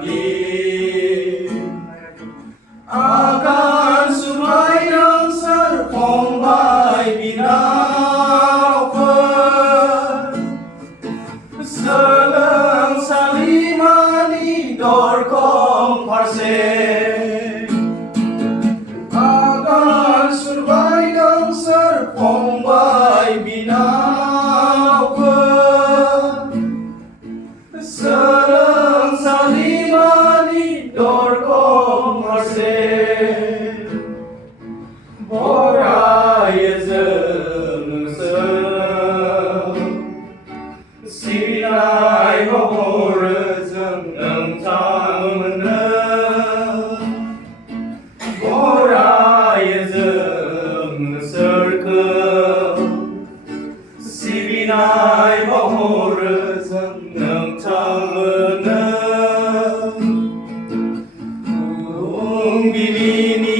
बादि आगान सुरबाय नोंसोर फंबाय बिनानावफोर सोलोंसालिमानि दरखं फारसे आगान सुरबाय नोंसोर फंबाय बिनानावफोर सोलोंसालिमानि दरखं फारसे बरायो जों नोंसोर सिबिनाय महरै जों नोंथांमोननो बरायो जों नोंसोरखौ सिबिनाय महरै जों नोंथांमोननो फुंबिलिनि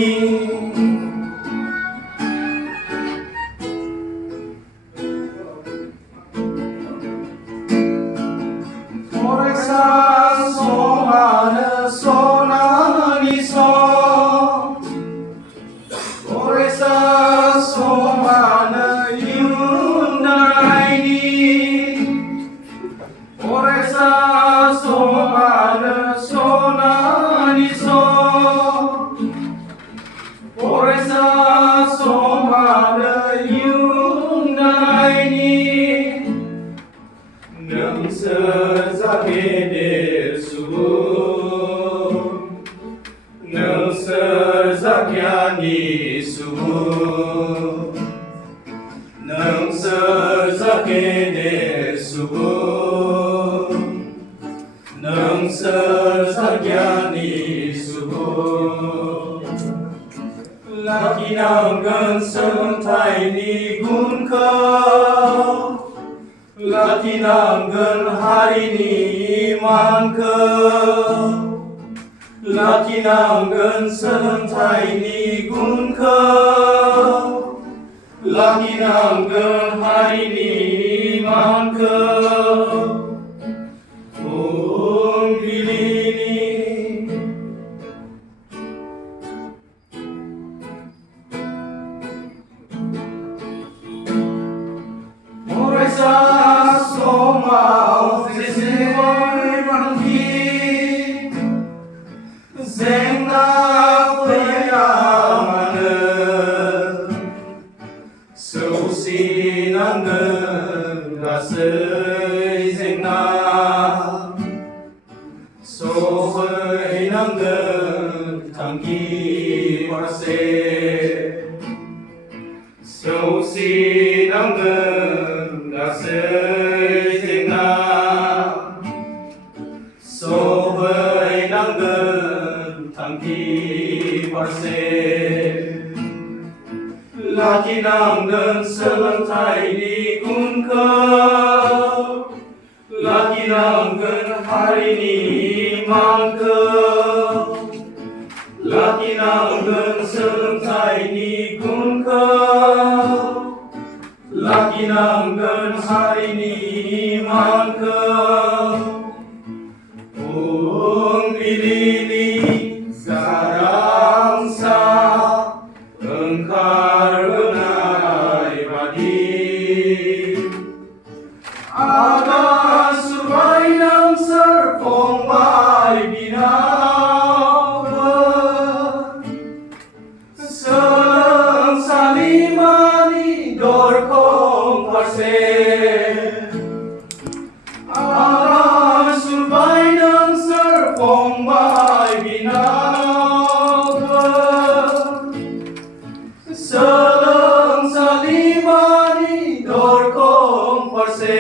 फरायसा समानो सनानि सम फरायसा समानो इयुन दानायनि फरायसा समानो सनानि सम फरायसा समानो इयुन दानायनि नोंसोर जा गेदेर सुबुं नोंसोर जा गियानि सुबुं नोंसोर जा गेदेर सुबुं नोंसोर जा गियानि सुबुं लाखिनांगोन सोलोंथाइनि गुनखौ लाखिनांगोन हारिनि मानखौ लाखिनांगोन सोलोंथाइनि गुनखौ लाखिनांगोन हारिनि मानखौ फुंबिलिनि फरायसा समाव जेसेबांखि जेंना फैया मानो सौसिनांगोन गासै जेंना सौहैनांगोन थांखि फारसे सौसिनांगोन गासै जेंना सौहैनांगोन थांखि फारसे लाखिनांगोन सोलोंथाइनि गुनखौ लाखिनांगोन हारिनि मानखौ लाखिनांगोन सोलोंथाइनि गुनखौ लाखिनांगोन हारिनि मानखौ फुंबिलिनि गारांसा ओंखारबोनाय बादि आगान सुरबाय नोंसोर फंबाय बिनानावफोर सोलोंसालिमानि दरखं फारसे आगान सुरबाय नोंसोर फंबाय बिनानावफोर सोलोंसालिमानि दरखं फारसे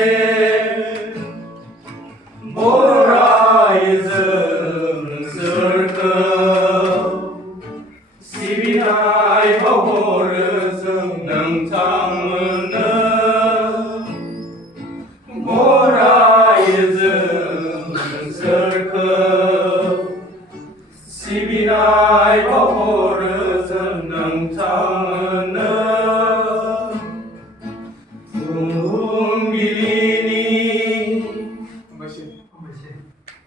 बरायो जों नोंसोरखौ सिबिनाय महरै जों नोंथांमोननो बरायो जों नोंसोरखौ सिबिनाय